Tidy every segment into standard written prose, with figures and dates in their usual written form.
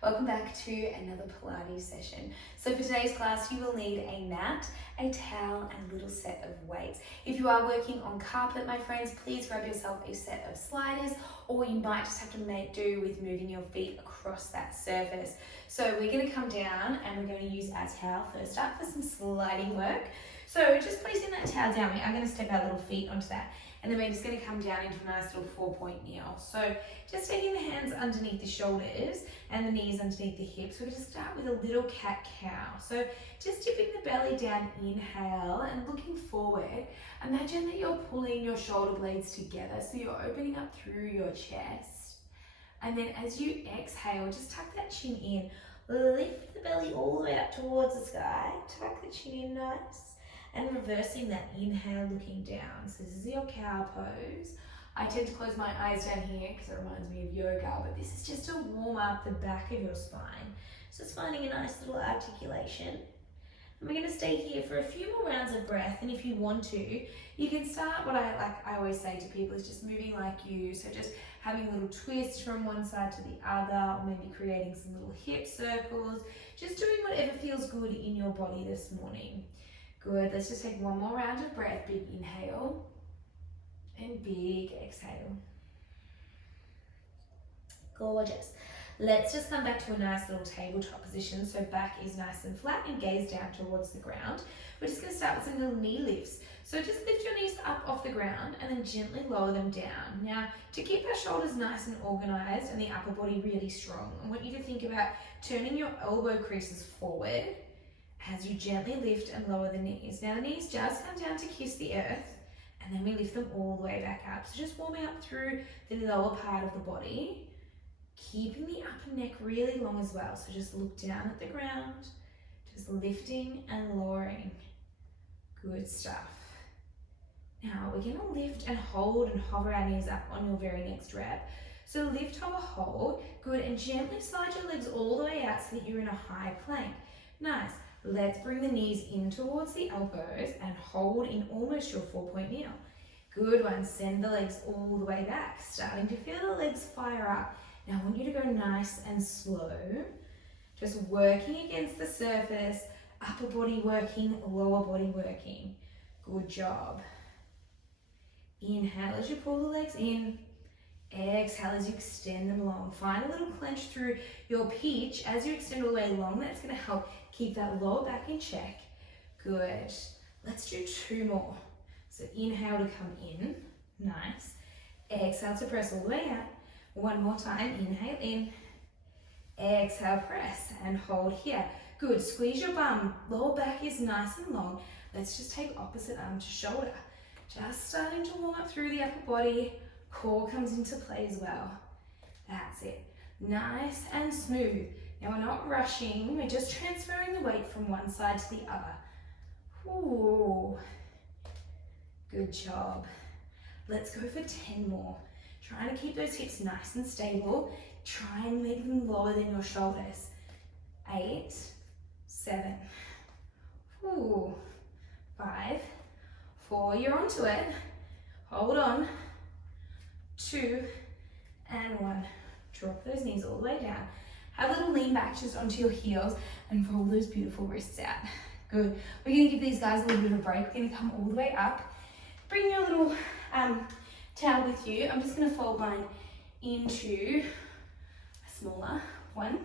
Welcome back to another Pilates session. So for today's class, you will need a mat, a towel, and a little set of weights. If you are working on carpet, my friends, please grab yourself a set of sliders, or you might just have to make do with moving your feet across that surface. So we're going to come down and we're going to use our towel first up for some sliding work. So just placing that towel down, we are going to step our little feet onto that. And then we're just going to come down into a nice little 4-point kneel. So just taking the hands underneath the shoulders and the knees underneath the hips. We're going to start with a little cat-cow. So just dipping the belly down, inhale, and looking forward. Imagine that you're pulling your shoulder blades together. So you're opening up through your chest. And then as you exhale, just tuck that chin in. Lift the belly all the way up towards the sky. Tuck the chin in nice. And reversing that inhale, looking down. So this is your cow pose. I tend to close my eyes down here because it reminds me of yoga, but this is just to warm up the back of your spine. So it's finding a nice little articulation. And we're going to stay here for a few more rounds of breath. And if you want to, you can start what I always say to people is just moving like you. So just having a little twist from one side to the other, or maybe creating some little hip circles. Just doing whatever feels good in your body this morning. Good, let's just take one more round of breath. Big inhale and big exhale. Gorgeous. Let's just come back to a nice little tabletop position. So back is nice and flat and gaze down towards the ground. We're just going to start with some little knee lifts. So just lift your knees up off the ground and then gently lower them down. Now, to keep our shoulders nice and organized and the upper body really strong, I want you to think about turning your elbow creases forward as you gently lift and lower the knees. Now the knees just come down to kiss the earth, and then we lift them all the way back up. So just warming up through the lower part of the body, keeping the upper neck really long as well. So just look down at the ground, just lifting and lowering. Good stuff. Now we're gonna lift and hold and hover our knees up on your very next rep. So lift, hover, hold. Good, and gently slide your legs all the way out so that you're in a high plank. Nice. Let's bring the knees in towards the elbows and hold in almost your 4-point kneel. Good one. Send the legs all the way back. Starting to feel the legs fire up. Now I want you to go nice and slow. Just working against the surface. Upper body working, lower body working. Good job. Inhale as you pull the legs in. Exhale as you extend them long. Find a little clench through your peach as you extend all the way long. That's going to help keep that lower back in check. Good. Let's do 2 more. So inhale to come in. Nice. Exhale to press all the way out. One more time. Inhale in. Exhale, press and hold here. Good. Squeeze your bum. Lower back is nice and long. Let's just take opposite arm to shoulder. Just starting to warm up through the upper body. Core comes into play as well. That's it. Nice and smooth. Now we're not rushing, we're just transferring the weight from one side to the other. Ooh. Good job. Let's go for 10 more. Trying to keep those hips nice and stable. Try and make them lower than your shoulders. 8, 7, ooh, 5, 4, you're onto it. Hold on. 2 and 1. Drop those knees all the way down. Have a little lean back just onto your heels and roll those beautiful wrists out. Good. We're going to give these guys a little bit of a break. We're going to come all the way up. Bring your little towel with you. I'm just going to fold mine into a smaller one.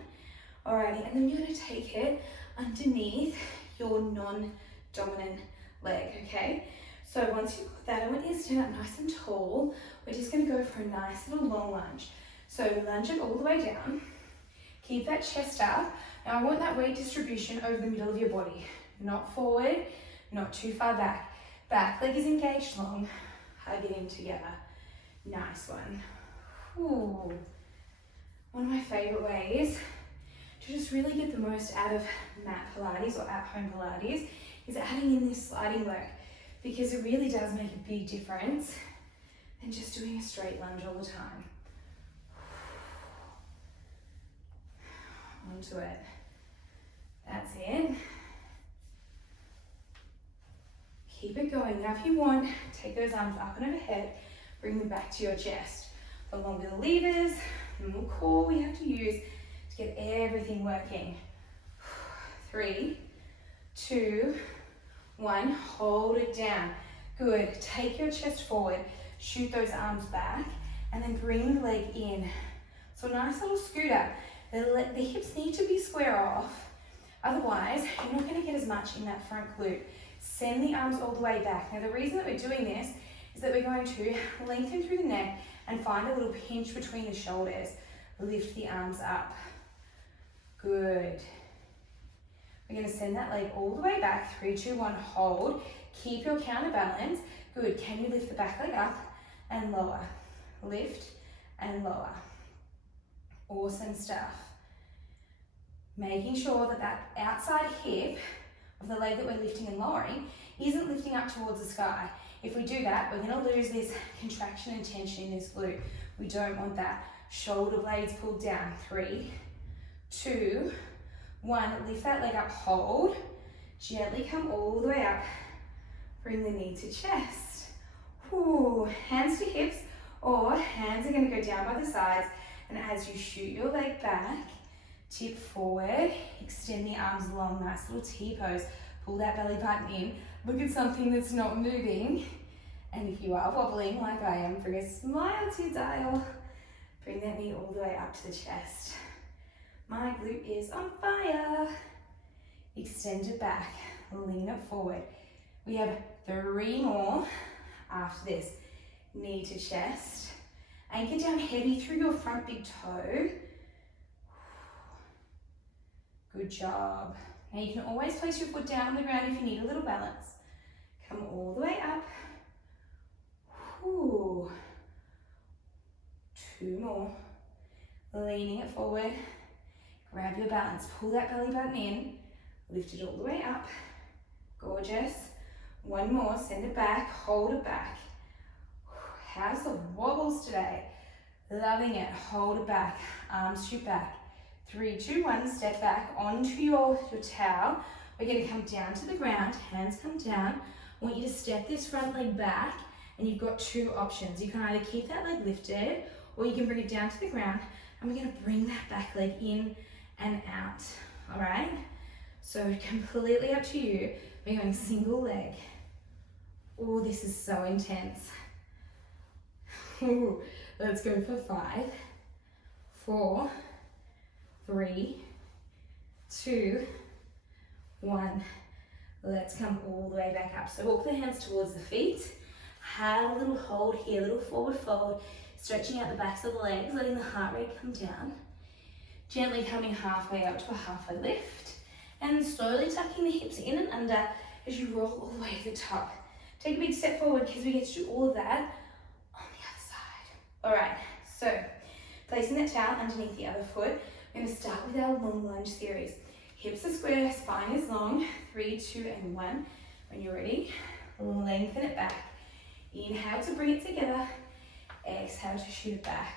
Alrighty, and then you're going to take it underneath your non-dominant leg, okay? So once you've got that, I want you to stand up nice and tall. We're just going to go for a nice little long lunge. So lunge it all the way down. Keep that chest up. Now I want that weight distribution over the middle of your body. Not forward, not too far back. Back leg is engaged long. Hug it in together. Nice one. Ooh. One of my favorite ways to just really get the most out of mat Pilates or at-home Pilates is adding in this sliding work, because it really does make a big difference than just doing a straight lunge all the time. Onto it. That's it. Keep it going. Now if you want, take those arms up and overhead, bring them back to your chest. The longer the levers, the more core we have to use to get everything everything working. 3, 2, 1. Hold it down. Good. Take your chest forward. Shoot those arms back. And then bring the leg in. So a nice little scooter. The hips need to be square off. Otherwise, you're not going to get as much in that front glute. Send the arms all the way back. Now, the reason that we're doing this is that we're going to lengthen through the neck and find a little pinch between the shoulders. Lift the arms up. Good. We're going to send that leg all the way back. 3, 2, 1, hold. Keep your counterbalance. Good. Can you lift the back leg up and lower? Lift and lower. Awesome stuff. Making sure that that outside hip of the leg that we're lifting and lowering isn't lifting up towards the sky. If we do that, we're going to lose this contraction and tension in this glute. We don't want that. Shoulder blades pulled down. 3, 2, 1. Lift that leg up, hold. Gently come all the way up. Bring the knee to chest. Ooh. Hands to hips, or hands are going to go down by the sides. And as you shoot your leg back, tip forward, extend the arms long, nice little T-pose. Pull that belly button in. Look at something that's not moving. And if you are wobbling like I am, bring a smile to your dial. Bring that knee all the way up to the chest. My glute is on fire. Extend it back, lean it forward. We have 3 more after this. Knee to chest. Anchor down heavy through your front big toe. Good job. Now you can always place your foot down on the ground if you need a little balance. Come all the way up. Ooh. 2 more. Leaning it forward. Grab your balance. Pull that belly button in. Lift it all the way up. Gorgeous. 1 more. Send it back. Hold it back. How's the wobbles today? Loving it. Hold it back. Arms shoot back. 3, 2, 1. Step back onto your towel. We're going to come down to the ground. Hands come down. I want you to step this front leg back, and you've got 2 options. You can either keep that leg lifted, or you can bring it down to the ground, and we're going to bring that back leg in and out. All right? So completely up to you. We're going single leg. Oh, this is so intense. Ooh, let's go for 5, 4, 3, 2, 1. Let's come all the way back up. So walk the hands towards the feet. Have a little hold here, a little forward fold, stretching out the backs of the legs, letting the heart rate come down. Gently coming halfway up to a halfway lift, and slowly tucking the hips in and under as you roll all the way to the top. Take a big step forward because we get to do all of that on the other side. All right, so placing that towel underneath the other foot, we're going to start with our long lunge series. Hips are square, spine is long. 3, 2, and 1. When you're ready, lengthen it back. Inhale to bring it together. Exhale to shoot it back.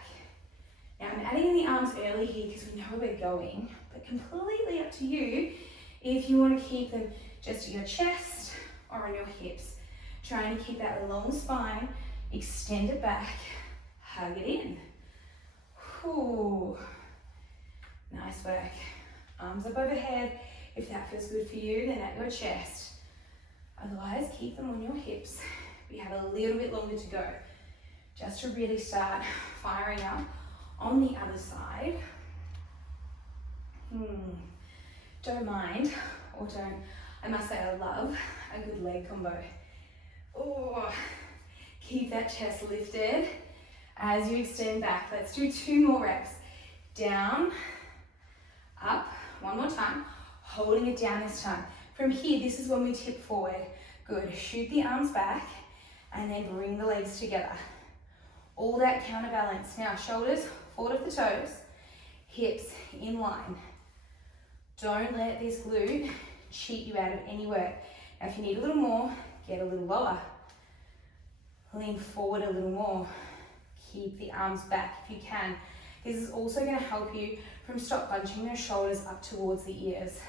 Now I'm adding in the arms early here because we know where we're going, but completely up to you if you want to keep them just at your chest or on your hips. Trying to keep that long spine, extend it back, hug it in. Ooh. Nice work. Arms up overhead. If that feels good for you, then at your chest. Otherwise, keep them on your hips. We have a little bit longer to go just to really start firing up on the other side. Don't mind, or don't, I must say I love a good leg combo. Oh, keep that chest lifted as you extend back. Let's do 2 more reps. Down, up, 1 more time, holding it down this time. From here, this is when we tip forward. Good, shoot the arms back and then bring the legs together. All that counterbalance. Now, shoulders forward of the toes, hips in line. Don't let this glute cheat you out of any work. Now, if you need a little more, get a little lower. Lean forward a little more. Keep the arms back if you can. This is also going to help you from stop bunching those shoulders up towards the ears.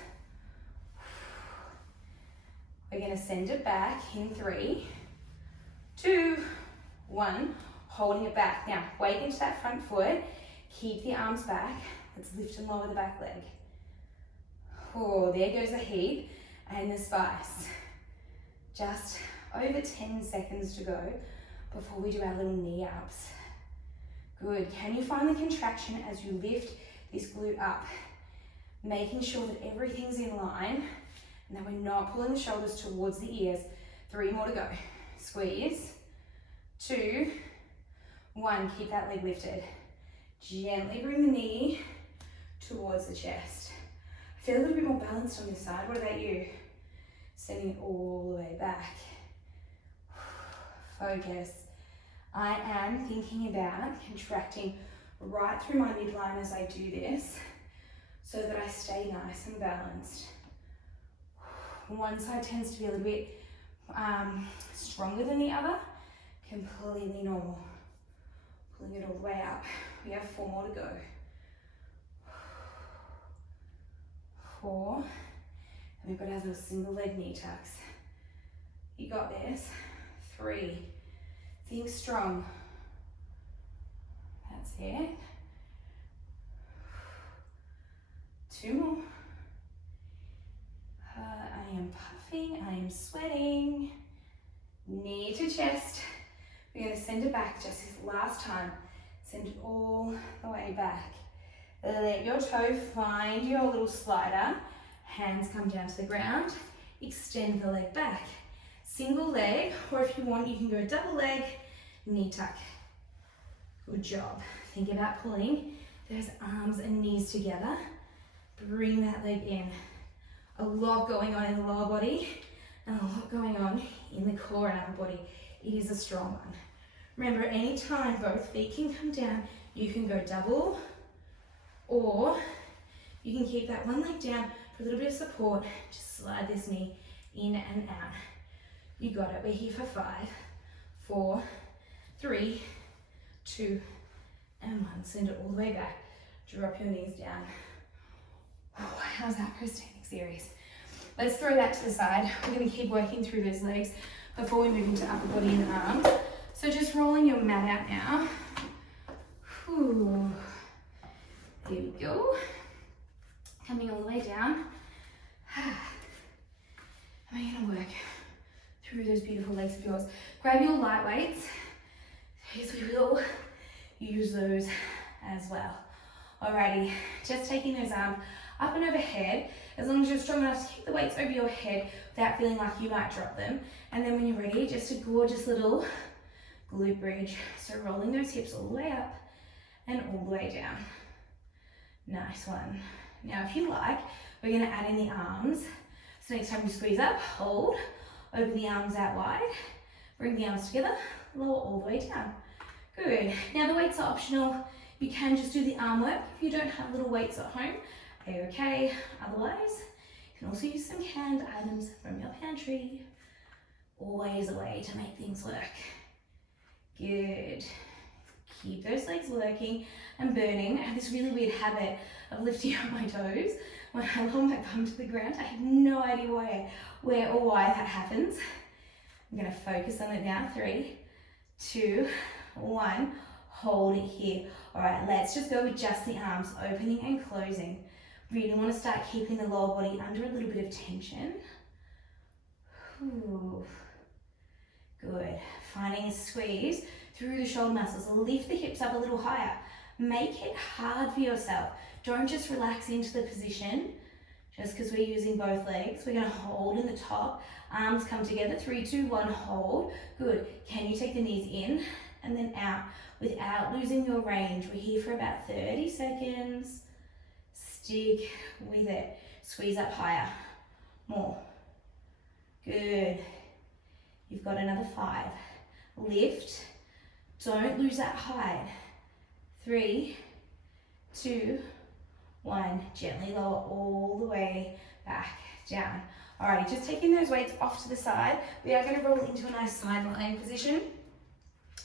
We're going to send it back in 3, 2, 1. Holding it back. Now, weight into that front foot. Keep the arms back. Let's lift and lower the back leg. Oh, there goes the heat and the spice. Just over 10 seconds to go before we do our little knee ups. Good. Can you find the contraction as you lift this glute up? Making sure that everything's in line and that we're not pulling the shoulders towards the ears. 3 more to go. Squeeze. 2, 1. Keep that leg lifted. Gently bring the knee towards the chest. I feel a little bit more balanced on this side. What about you? Sending it all the way back. Focus. I am thinking about contracting right through my midline as I do this so that I stay nice and balanced. One side tends to be a little bit stronger than the other. Completely normal. Pulling it all the way up. We have 4 more to go. 4. And we've got our little single leg knee tucks. You got this. 3. Think strong. That's it. 2 more. I am puffing, I am sweating. Knee to chest. We're going to send it back just this last time. Send it all the way back. Let your toe find your little slider. Hands come down to the ground. Extend the leg back. Single leg, or if you want, you can go double leg, knee tuck. Good job. Think about pulling those arms and knees together. Bring that leg in. A lot going on in the lower body and a lot going on in the core and upper body. It is a strong one. Remember, anytime both feet can come down, you can go double, or you can keep that one leg down for a little bit of support. Just slide this knee in and out. You got it. We're here for 5, 4, 3, 2, and 1. Send it all the way back. Drop your knees down. Oh, how's that for a standing series? Let's throw that to the side. We're going to keep working through those legs before we move into upper body and arms. So just rolling your mat out now. Whew. There we go. Coming all the way down. And we're going to work through those beautiful legs of yours. Grab your light weights, as we will use those as well. Alrighty, just taking those arms up and overhead, as long as you're strong enough to keep the weights over your head without feeling like you might drop them. And then when you're ready, just a gorgeous little glute bridge. So rolling those hips all the way up and all the way down. Nice one. Now, if you like, we're going to add in the arms. So next time you squeeze up, hold, open the arms out wide, bring the arms together, lower all the way down. Good. Now the weights are optional. You can just do the arm work if you don't have little weights at home. Okay. Otherwise, you can also use some canned items from your pantry. Always a way to make things work. Good. Keep those legs working and burning. I have this really weird habit of lifting up my toes when I lower my bum to the ground. I have no idea where or why that happens. I'm going to focus on it now. 3, 2, 1. Hold it here. All right, let's just go with just the arms, opening and closing. Really want to start keeping the lower body under a little bit of tension. Ooh. Good. Finding a squeeze through the shoulder muscles. Lift the hips up a little higher. Make it hard for yourself. Don't just relax into the position just because we're using both legs. We're going to hold in the top. Arms come together. 3, 2, 1. Hold. Good. Can you take the knees in and then out without losing your range? We're here for about 30 seconds. Stick with it. Squeeze up higher. More. Good. You've got another 5. Lift. Don't lose that height. 3, 2, 1. Gently lower all the way back down. Alrighty, just taking those weights off to the side. We are going to roll into a nice side lying position.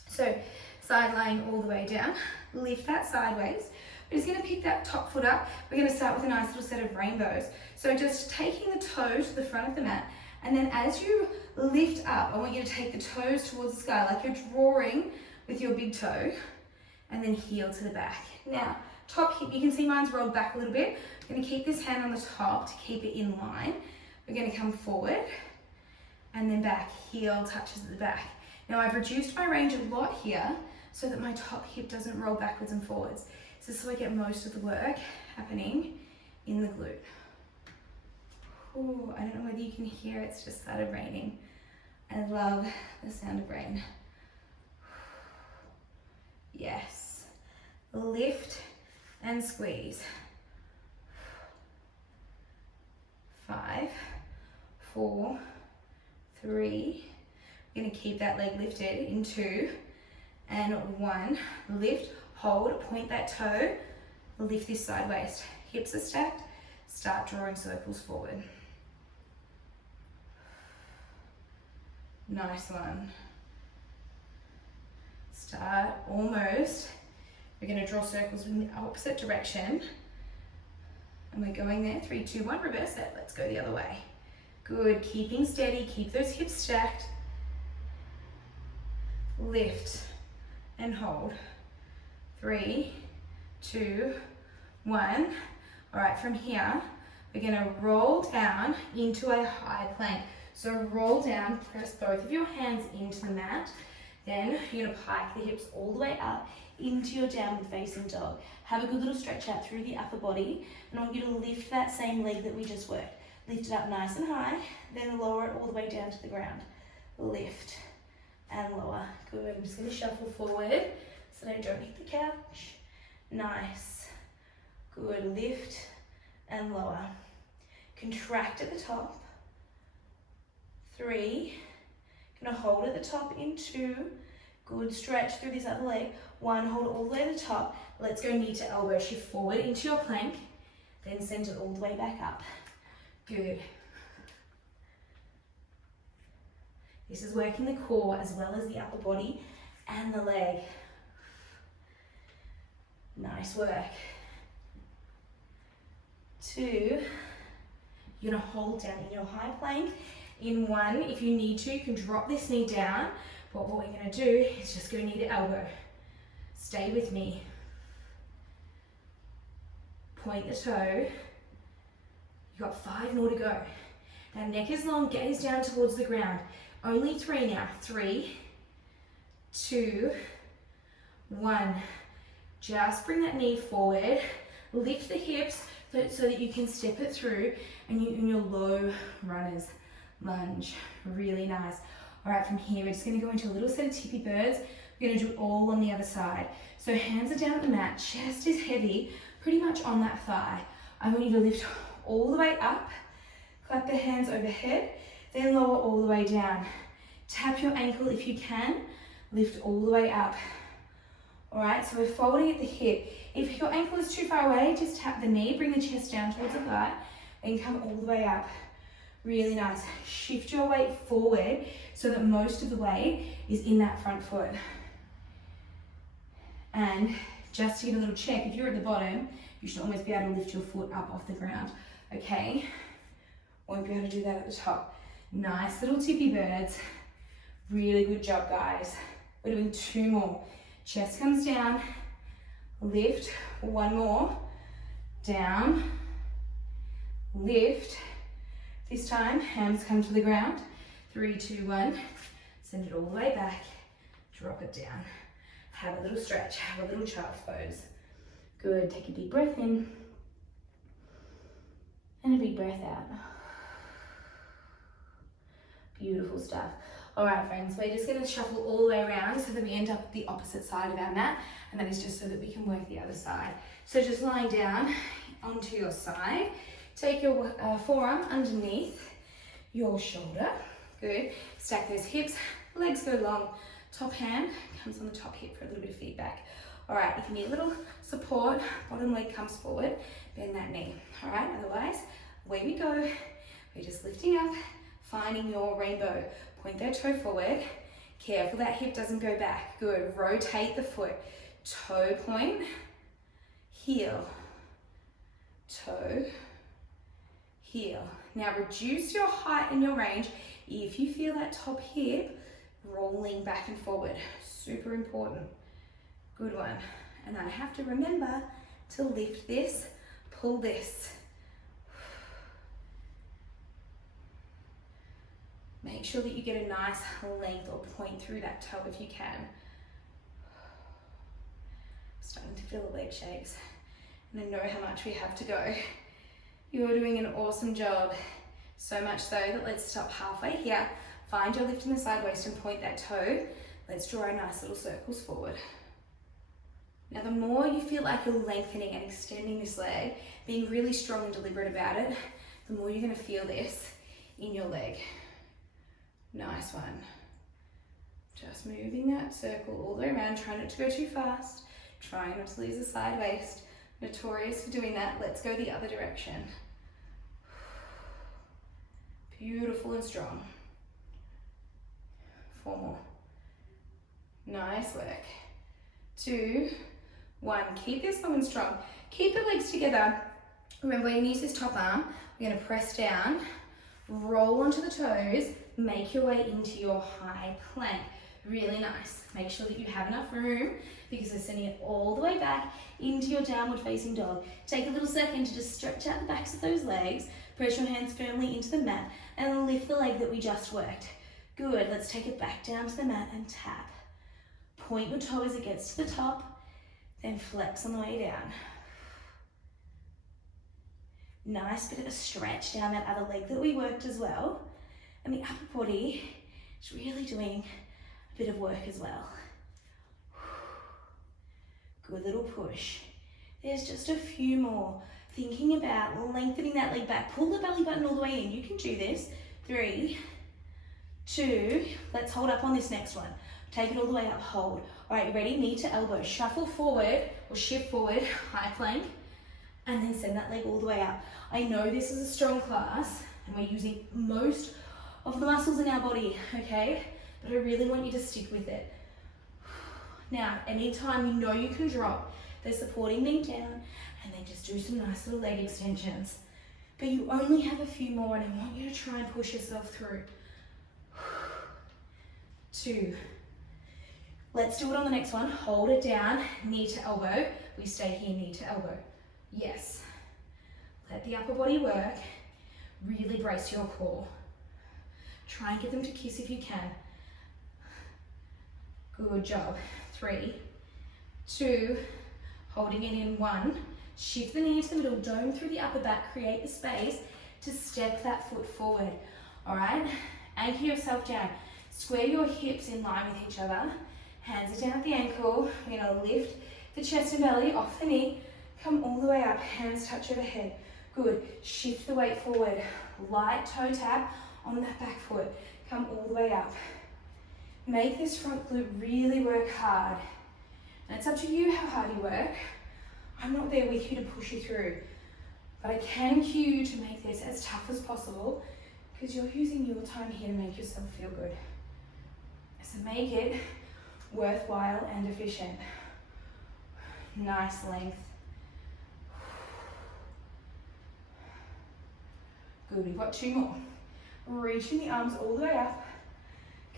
So side lying all the way down. Lift that sideways. We're just going to pick that top foot up. We're going to start with a nice little set of rainbows. So just taking the toe to the front of the mat, and then as you lift up, I want you to take the toes towards the sky, like you're drawing with your big toe, and then heel to the back. Now, top hip, you can see mine's rolled back a little bit. I'm gonna keep this hand on the top to keep it in line. We're gonna come forward and then back, heel touches at the back. Now I've reduced my range a lot here so that my top hip doesn't roll backwards and forwards. So I get most of the work happening in the glute. Ooh, I don't know whether you can hear it, it's just started raining. I love the sound of rain. Yes. Lift and squeeze. 5, 4, 3. We're going to keep that leg lifted in 2 and 1. Lift, hold, point that toe, lift this side waist. Hips are stacked, start drawing circles forward. Nice one. Start almost. We're going to draw circles in the opposite direction. And we're going there. 3, 2, 1, reverse it. Let's go the other way. Good, keeping steady, keep those hips stacked. Lift and hold. 3, 2, 1. All right, from here, we're gonna roll down into a high plank. So roll down, press both of your hands into the mat. Then you're gonna pike the hips all the way up into your downward facing dog. Have a good little stretch out through the upper body. And I want you to lift that same leg that we just worked. Lift it up nice and high, then lower it all the way down to the ground. Lift and lower. Good, I'm just gonna shuffle forward so that I don't hit the couch. Nice. Good, lift and lower. Contract at the top. 3, gonna hold at the top in 2. Good, stretch through this other leg. 1, hold all the way to the top. Let's go knee to elbow, shift forward into your plank, then send it all the way back up. Good. This is working the core as well as the upper body and the leg. Nice work. 2, you're gonna hold down in your high plank. In 1, if you need to, you can drop this knee down, but what we're gonna do is just go knee to elbow. Stay with me. Point the toe. You've got 5 more to go. Now neck is long, gaze down towards the ground. Only 3 now. 3, 2, 1. Just bring that knee forward. Lift the hips so that you can step it through and in your low runners lunge. Really nice. All right, from here, we're just gonna go into a little set of tippy birds. We're gonna do it all on the other side. So hands are down at the mat, chest is heavy, pretty much on that thigh. I want you to lift all the way up, clap the hands overhead, then lower all the way down. Tap your ankle if you can, lift all the way up. All right, so we're folding at the hip. If your ankle is too far away, just tap the knee, bring the chest down towards the thigh, and come all the way up. Really nice. Shift your weight forward so that most of the weight is in that front foot. And just to get a little check, if you're at the bottom, you should almost be able to lift your foot up off the ground, okay? Won't be able to do that at the top. Nice little tippy birds. Really good job, guys. We're doing 2 more. Chest comes down, lift, 1 more, down, lift. This time, hands come to the ground. 3, 2, 1. Send it all the way back, drop it down. Have a little stretch, have a little child's pose. Good, take a deep breath in and a big breath out. Beautiful stuff. All right, friends, we're just gonna shuffle all the way around so that we end up the opposite side of our mat, and that is just so that we can work the other side. So just lying down onto your side, take your forearm underneath your shoulder. Good, stack those hips, legs go long, top hand comes on the top hip for a little bit of feedback. All right, if you need a little support, bottom leg comes forward, bend that knee. All right, otherwise, away we go. We're just lifting up, finding your rainbow. Point that toe forward. Careful that hip doesn't go back. Good, rotate the foot. Toe point, heel, toe, heel. Now reduce your height and your range if you feel that top hip rolling back and forward. Super important. Good one. And I have to remember to lift this, pull this. Make sure that you get a nice length or point through that toe if you can. Starting to feel the leg shakes. And I know how much we have to go. You're doing an awesome job. So much so that let's stop halfway here. Find your lift in the side waist and point that toe. Let's draw our nice little circles forward. Now the more you feel like you're lengthening and extending this leg, being really strong and deliberate about it, the more you're going to feel this in your leg. Nice one. Just moving that circle all the way around. Try not to go too fast. Trying not to lose the side waist. Notorious for doing that. Let's go the other direction. Beautiful and strong. 4 more. Nice work. 2, 1. Keep this long and strong. Keep the legs together. Remember, we're going to use this top arm. We're going to press down, roll onto the toes, make your way into your high plank. Really nice. Make sure that you have enough room because we're sending it all the way back into your downward facing dog. Take a little second to just stretch out the backs of those legs, press your hands firmly into the mat and lift the leg that we just worked. Good, let's take it back down to the mat and tap. Point your toe as it gets to the top, then flex on the way down. Nice bit of a stretch down that other leg that we worked as well. And the upper body is really doing a bit of work as well. Good little push. There's just a few more. Thinking about lengthening that leg back. Pull the belly button all the way in. You can do this. 3, 2, let's hold up on this next one. Take it all the way up, hold. All right, you ready? Knee to elbow. Shuffle forward or shift forward, high plank, and then send that leg all the way up. I know this is a strong class and we're using most of the muscles in our body, okay? But I really want you to stick with it. Now, anytime you know you can drop the supporting knee down and then just do some nice little leg extensions. But you only have a few more and I want you to try and push yourself through. 2. Let's do it on the next one. Hold it down, knee to elbow. We stay here, knee to elbow. Yes. Let the upper body work. Really brace your core. Try and get them to kiss if you can. Good job. 3, 2, holding it in. 1. Shift the knee into the middle, dome through the upper back, create the space to step that foot forward. All right? Anchor yourself down. Square your hips in line with each other. Hands are down at the ankle. We're going to lift the chest and belly off the knee. Come all the way up. Hands touch overhead. Good. Shift the weight forward. Light toe tap on that back foot. Come all the way up. Make this front glute really work hard. And it's up to you how hard you work. I'm not there with you to push you through. But I can cue you to make this as tough as possible because you're using your time here to make yourself feel good. So make it worthwhile and efficient. Nice length. Good, we've got 2 more. Reaching the arms all the way up.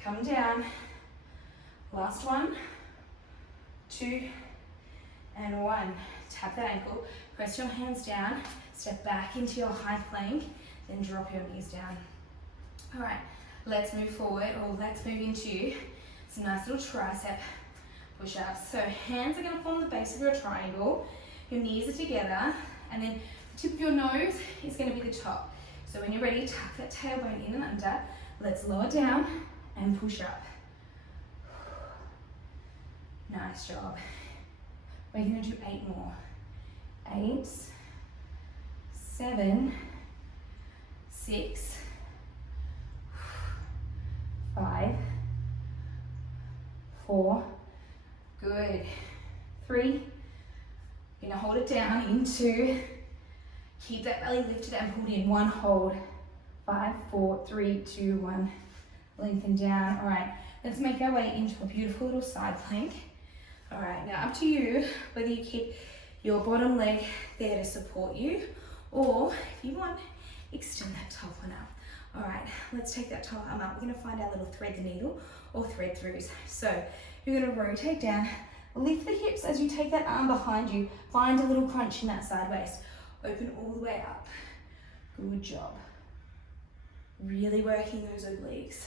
Come down. Last 1, 2, and 1. Tap that ankle. Press your hands down. Step back into your high plank. Then drop your knees down. All right, let's move forward, or let's move into some nice little tricep push-ups. So hands are going to form the base of your triangle. Your knees are together, and then the tip of your nose is going to be the top. So when you're ready, tuck that tailbone in and under. Let's lower down and push up. Nice job. We're going to do 8 more. 8, 7, 6, 5, 4, good. 3, you're gonna hold it down in 2, keep that belly lifted and pulled in. 1, hold. 5, 4, 3, 2, 1, lengthen down. All right, let's make our way into a beautiful little side plank. All right, now up to you whether you keep your bottom leg there to support you, or if you want, extend that top one up. All right, let's take that top arm up. We're gonna find our little thread the needle or thread throughs. So you're gonna rotate down, Lift the hips as you take that arm behind you. Find a little crunch in that side waist. Open all the way up. Good job. Really working those obliques.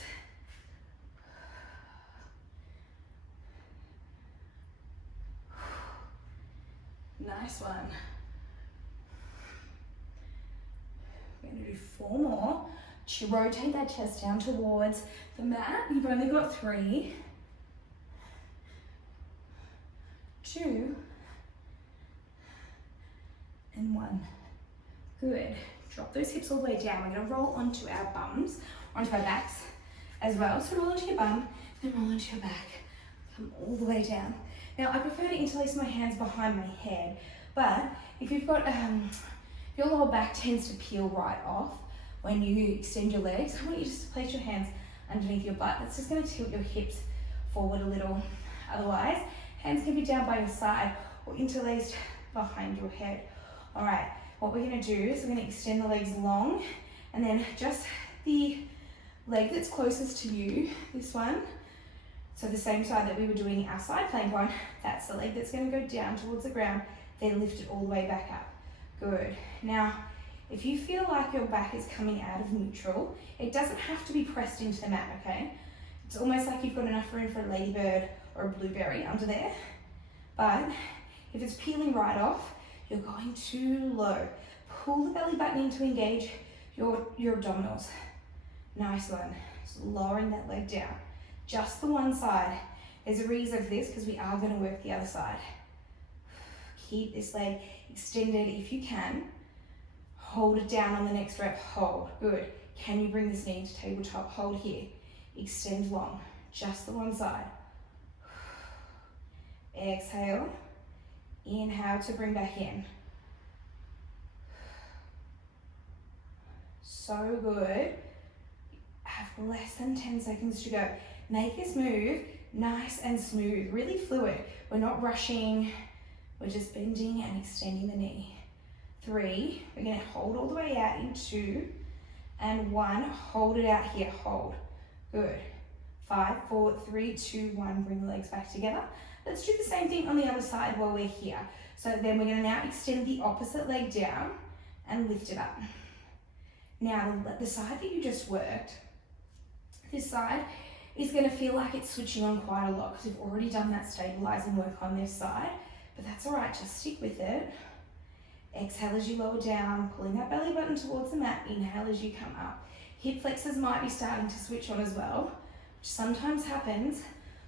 Nice one. We're going to do 4 more. Rotate that chest down towards the mat. You've only got 3, 2, and 1. Good. Drop those hips all the way down. We're going to roll onto our bums, onto our backs as well. So roll onto your bum, then roll onto your back. Come all the way down. Now I prefer to interlace my hands behind my head, but if you've got, your lower back tends to peel right off when you extend your legs, I want you just to place your hands underneath your butt. That's just going to tilt your hips forward a little. Otherwise, hands can be down by your side or interlaced behind your head. All right, what we're going to do is we're going to extend the legs long, and then just the leg that's closest to you, this one, so the same side that we were doing our side plank on, that's the leg that's going to go down towards the ground, then lift it all the way back up. Good. Now, if you feel like your back is coming out of neutral, it doesn't have to be pressed into the mat, okay? It's almost like you've got enough room for a ladybird or a blueberry under there. But if it's peeling right off, you're going too low. Pull the belly button in to engage your abdominals. Nice one. Just lowering that leg down. Just the one side. There's a reason for this because we are going to work the other side. Keep this leg extended if you can. Hold it down on the next rep, hold, good. Can you bring this knee to tabletop? Hold here, extend long, just the one side. Exhale, inhale to bring back in. So good. Have less than 10 seconds to go. Make this move nice and smooth, really fluid. We're not rushing, we're just bending and extending the knee. 3, we're going to hold all the way out in 2, and 1, hold it out here, hold. Good. 5, 4, 3, 2, 1, bring the legs back together. Let's do the same thing on the other side while we're here. So then we're going to now extend the opposite leg down and lift it up. Now the side that you just worked, this side is going to feel like it's switching on quite a lot because we've already done that stabilizing work on this side, but that's all right, just stick with it. Exhale as you lower down, pulling that belly button towards the mat. Inhale as you come up. Hip flexors might be starting to switch on as well, which sometimes happens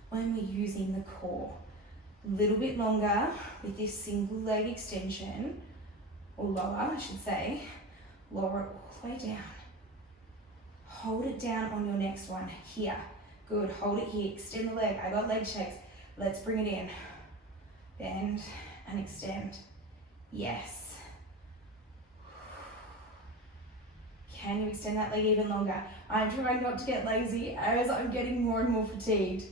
when we're using the core. A little bit longer with this single leg extension, or lower, I should say. Lower it all the way down. Hold it down on your next one. Here. Good. Hold it here. Extend the leg. I got leg shakes. Let's bring it in. Bend and extend. Yes. Can you extend that leg even longer? I'm trying not to get lazy as I'm getting more and more fatigued.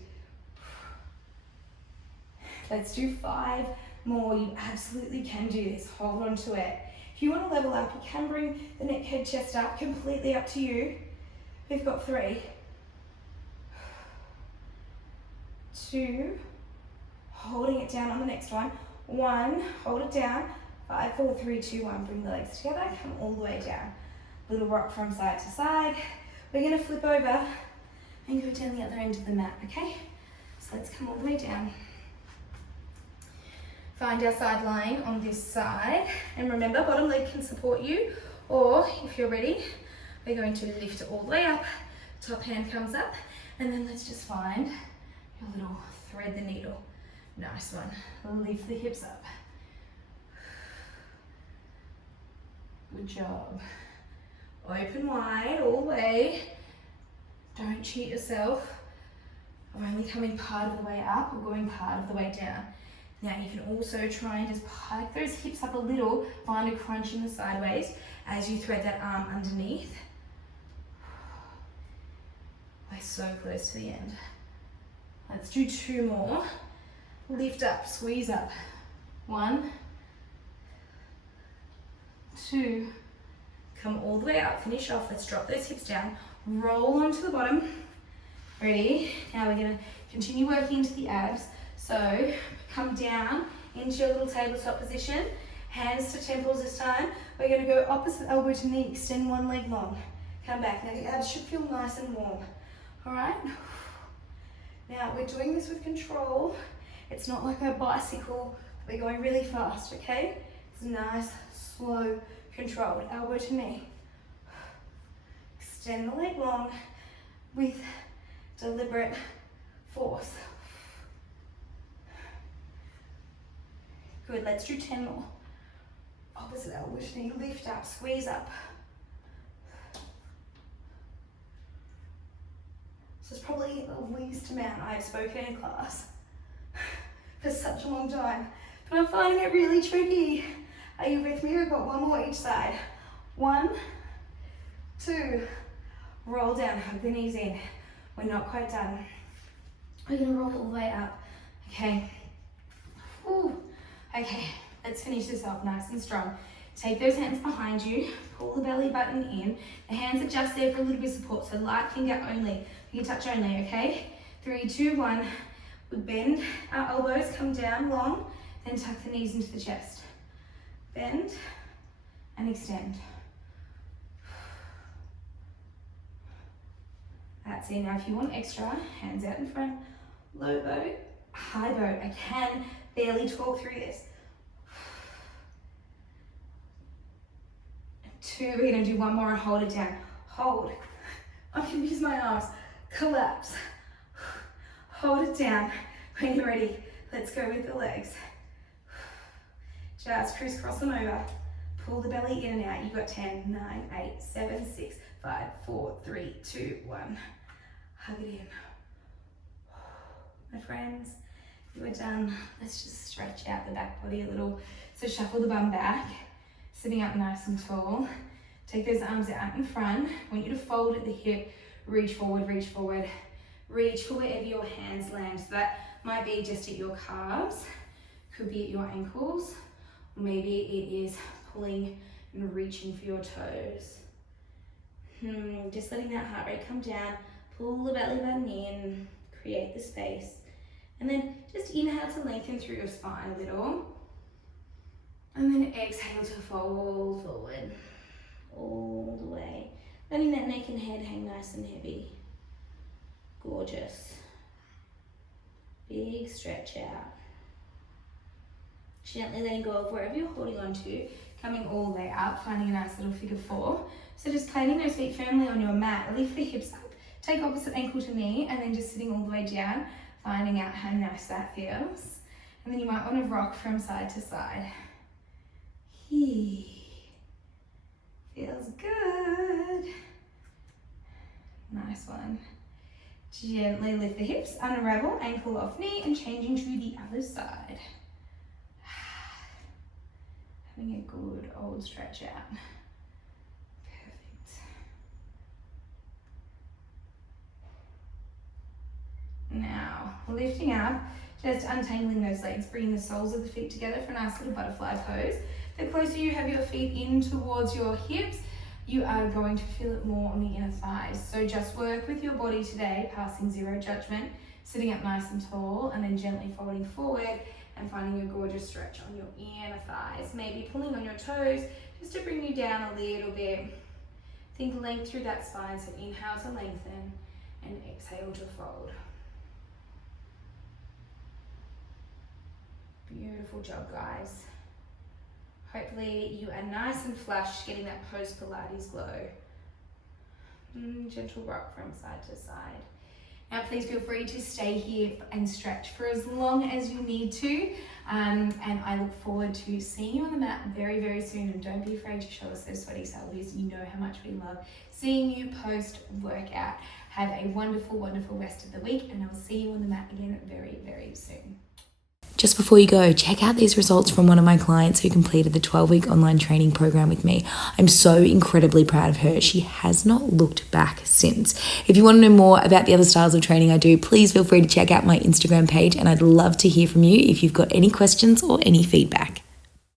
Let's do 5 more. You absolutely can do this. Hold on to it. If you want to level up, you can bring the neck, head, chest up. Completely up to you. We've got 3, 2, holding it down on the next one. 1, hold it down. 5, 4, 3, 2, 1. Bring the legs together. Come all the way down. Little rock from side to side. We're going to flip over and go down the other end of the mat, okay? So let's come all the way down. Find our side line on this side. And remember, bottom leg can support you. Or, if you're ready, we're going to lift it all the way up. Top hand comes up. And then let's just find your little thread the needle. Nice one. Lift the hips up. Good job. Open wide all the way. Don't cheat yourself. I'm only coming part of the way up or going part of the way down. Now you can also try and just pike those hips up a little, find a crunch in the sideways as you thread that arm underneath. We're so close to the end. Let's do 2 more. Lift up, squeeze up. 1, 2, come all the way up, finish off. Let's drop those hips down, roll onto the bottom. Ready? Now we're gonna continue working into the abs. So come down into your little tabletop position, hands to temples this time. We're going to go opposite elbow to knee, extend one leg long. Come back. Now the abs should feel nice and warm. All right? Now we're doing this with control. It's not like a bicycle. We're going really fast, okay? It's nice, slow, controlled. Elbow to knee. Extend the leg long with deliberate force. Good, let's do 10 more. Opposite elbow to knee, lift up, squeeze up. This is probably the least amount I've spoken in class for such a long time, but I'm finding it really tricky. Are you with me? We've got one more each side. 1, 2, roll down, hug the knees in. We're not quite done. We're gonna roll all the way up, okay? Ooh. Okay, let's finish this off nice and strong. Take those hands behind you, pull the belly button in. The hands are just there for a little bit of support, so light finger only, finger touch only, okay? 3, 2, 1. We bend our elbows, come down long, then tuck the knees into the chest. Bend and extend. That's it. Now if you want extra, hands out in front, low boat, high boat. I can barely talk through this. 2, we're gonna do one more and hold it down. Hold. I can use my arms. Collapse. Hold it down. When you're ready, let's go with the legs. Just crisscross them over. Pull the belly in and out. You've got 10, 9, 8, 7, 6, 5, 4, 3, 2, 1. Hug it in. My friends, you are done. Let's just stretch out the back body a little. So shuffle the bum back, sitting up nice and tall. Take those arms out in front. I want you to fold at the hip, reach forward, reach forward. Reach for wherever your hands land. So that might be just at your calves, could be at your ankles, or maybe it is pulling and reaching for your toes. Just letting that heart rate come down, pull the belly button in, create the space, and then just inhale to lengthen through your spine a little, and then exhale to fold forward, all the way, letting that neck and head hang nice and heavy. Gorgeous. Big stretch out. Gently letting go of wherever you're holding on to, coming all the way up, finding a nice little figure 4. So just planting those feet firmly on your mat, lift the hips up, take opposite ankle to knee, and then just sitting all the way down, finding out how nice that feels. And then you might want to rock from side to side. Feels good. Nice one. Gently lift the hips, unravel, ankle off knee, and changing to the other side. Having a good old stretch out. Perfect. Now, lifting up, just untangling those legs, bringing the soles of the feet together for a nice little butterfly pose. The closer you have your feet in towards your hips, you are going to feel it more on the inner thighs. So just work with your body today, passing zero judgment, sitting up nice and tall, and then gently folding forward and finding a gorgeous stretch on your inner thighs. Maybe pulling on your toes just to bring you down a little bit. Think length through that spine, so inhale to lengthen and exhale to fold. Beautiful job, guys. Hopefully you are nice and flush, getting that post-Pilates glow. Gentle rock from side to side. Now please feel free to stay here and stretch for as long as you need to. And I look forward to seeing you on the mat very, very soon. And don't be afraid to show us those sweaty selfies. You know how much we love seeing you post-workout. Have a wonderful, wonderful rest of the week, and I'll see you on the mat again very, very soon. Just before you go, check out these results from one of my clients who completed the 12-week online training program with me. I'm so incredibly proud of her. She has not looked back since. If you want to know more about the other styles of training I do, please feel free to check out my Instagram page, and I'd love to hear from you if you've got any questions or any feedback.